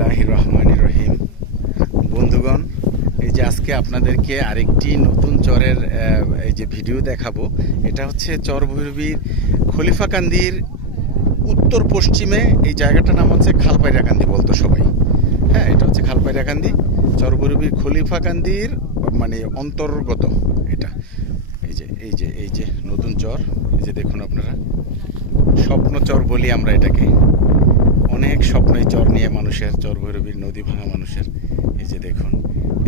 বিসমিল্লাহ রহমান রহিম। বন্ধুগণ, এই যে আজকে আপনাদেরকে আরেকটি নতুন চরের এই যে ভিডিও দেখাবো, এটা হচ্ছে চর ভৈরবীর খলিফাকান্দির উত্তর পশ্চিমে, এই জায়গাটার নাম হচ্ছে খালপাইরাকান্দি বলতো সবাই। হ্যাঁ এটা হচ্ছে খালপাইরাকান্দি চর ভৈরবীর খলিফাকান্দির মানে অন্তর্গত এটা। এই যে এই যে এই যে নতুন চর, এই যে দেখুন আপনারা। স্বপ্ন চর বলি আমরা এটাকে। অনেক স্বপ্নই চর নিয়ে মানুষের চর ভৈরবীর নদী ভাঙা মানুষের। এই যে দেখুন,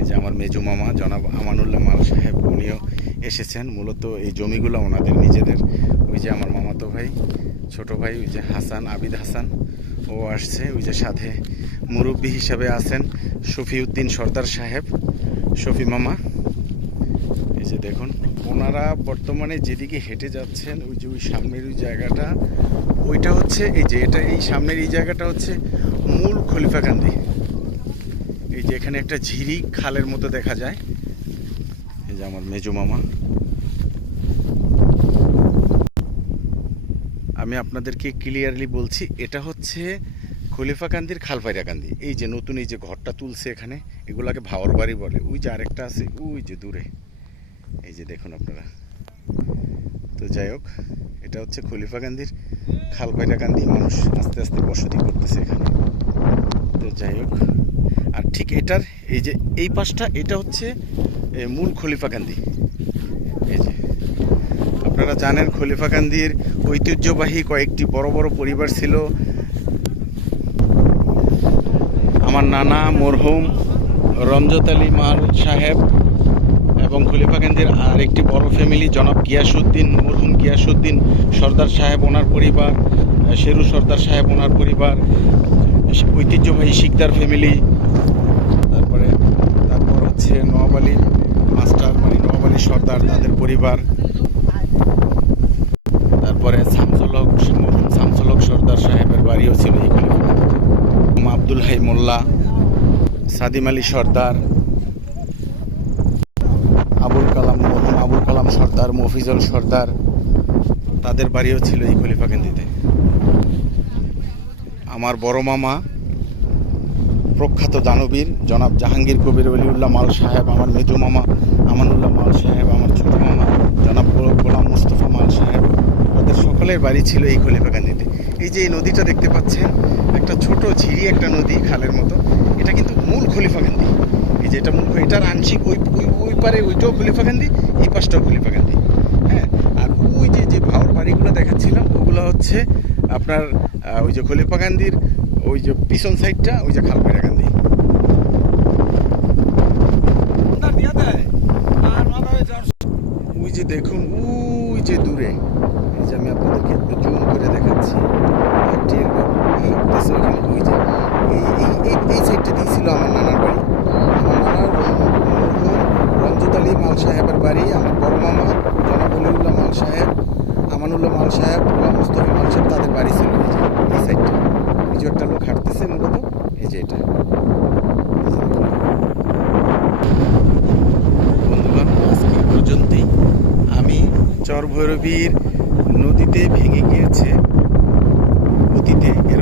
এই যে আমার মেজু মামা, জনাব আমানুল্লাহ মাল সাহেব, উনিও এসেছেন। মূলত এই জমিগুলো ওনাদের নিজেদের। ওই যে আমার মামাতো ভাই, ছোট ভাই, ওই যে হাসান, আবিদ হাসান, ও আসছে। ওই যে সাথে মুরব্বী হিসাবে আছেন শফিউদ্দিন সর্দার সাহেব, শফি মামা। এই যে দেখুন, ওনারা বর্তমানে যেদিকে হেঁটে যাচ্ছেন, ওই যে ওই সামনের ওই জায়গাটা, ওইটা হচ্ছে, এই যে এটা, এই সামনের এই জায়গাটা হচ্ছে মূল খলিফাকান্দি এই যে এখানে একটা ঝিরি খালের মতো দেখা যায়। এই যে আমার মেজো মামা। আমি আপনাদেরকে ক্লিয়ারলি বলছি, এটা হচ্ছে খলিফাকান্দির খালপাইরাকান্দি এই যে নতুন এই যে ঘরটা তুলছে এখানে, এগুলাকে ভাওয়ার বাড়ি বলে। ওই যে আরেকটা আছে, ওই যে দূরে। এই যে দেখুন আপনারা। তো যাই হোক, এটা হচ্ছে খলিফাকান্দির খালপাইরাকান্দি মানুষ আস্তে আস্তে বসতি করতেছে এখানে। তো যাই হোক, আর ঠিক এটার এই যে এই পাশটা, এটা হচ্ছে মূল খলিফাকান্দি এই যে, আপনারা জানেন খলিফাকান্দির ঐতিহ্যবাহী কয়েকটি বড় বড় পরিবার ছিল। আমার নানা মরহুম রমজত আলী মাল সাহেব এবং খলিফাকান্দির আরেকটি বড় ফ্যামিলি জনাব গিয়াসুদ্দিন মরহুম গিয়াসুদ্দিন সর্দার সাহেব, ওনার পরিবার, শেরু সর্দার সাহেব, ওনার পরিবার, ঐতিহ্যবাহী শিকদার ফ্যামিলি তারপরে, তারপর হচ্ছে নওয়াব আলী মাস্টার মানে নওয়াব আলী সর্দার, তাদের পরিবার। তারপরে শামসুলক মরহুম শামসুলক সর্দার সাহেবের বাড়িও ছিল এই মরহুম আব্দুল হাই মোল্লা, সাদিম আলী সর্দার সর্দার, মফিজল সর্দার, তাদের বাড়িও ছিল এই খলিফাকান্দিতে আমার বড় মামা, প্রখ্যাত দানবীর, জনাব জাহাঙ্গীর কবির অলিউল্লাহ মাল সাহেব, আমার মেজো মামা আমানুল্লাহ মাল সাহেব, আমার ছোট মামা জনাব গোলাম মুস্তফা মাল সাহেব তাদের সকলের বাড়ি ছিল এই খলিফাকান্দিতে এই যে এই নদীটা দেখতে পাচ্ছেন, একটা ছোট ঝিরি একটা নদী খালের মতো। এটা কিন্তু মূল খলিফাকান্দি এই যে এটা মূল এটার আংশিক ওই ওই ওই পারে ওইটাও খলিফাকান্দি এই পাশটাও খলিফাকান্দি হ্যাঁ? আর ওই যে যে ভাওর বাড়িগুলো দেখাচ্ছিলাম, ওগুলো হচ্ছে আপনার ওই যে খলিফাকান্দির ওই যে পিছন সাইডটা, ওই যে খালপাইরাকান্দি ওই যে দেখুন, ওই যে দূরে। এই যে আমি আপনাদেরকে একটু জুম করে দেখাচ্ছি একটি হাঁটতেছে ওখানে ওই যে এই এই এই এই দিয়েছিল আমার নানার বাড়ি। আমার নানার রঞ্জিত আলী মাল সাহেবের বাড়ি, আমার বড় মামা জনাব অলিউল্লাহ মাল সাহেব, আমানুল্লাহ মাল সাহেব গোলাম মুস্তফা মাল সাহেব তাদের বাড়ি ছিল এই যে, এই সাইডটা ওই যে একটা লোক হাঁটতেছে মূলত, এই যে এটা। এই চর ভৈরবীর নদীতে ভেঙে গিয়েছে অতীতে এরকম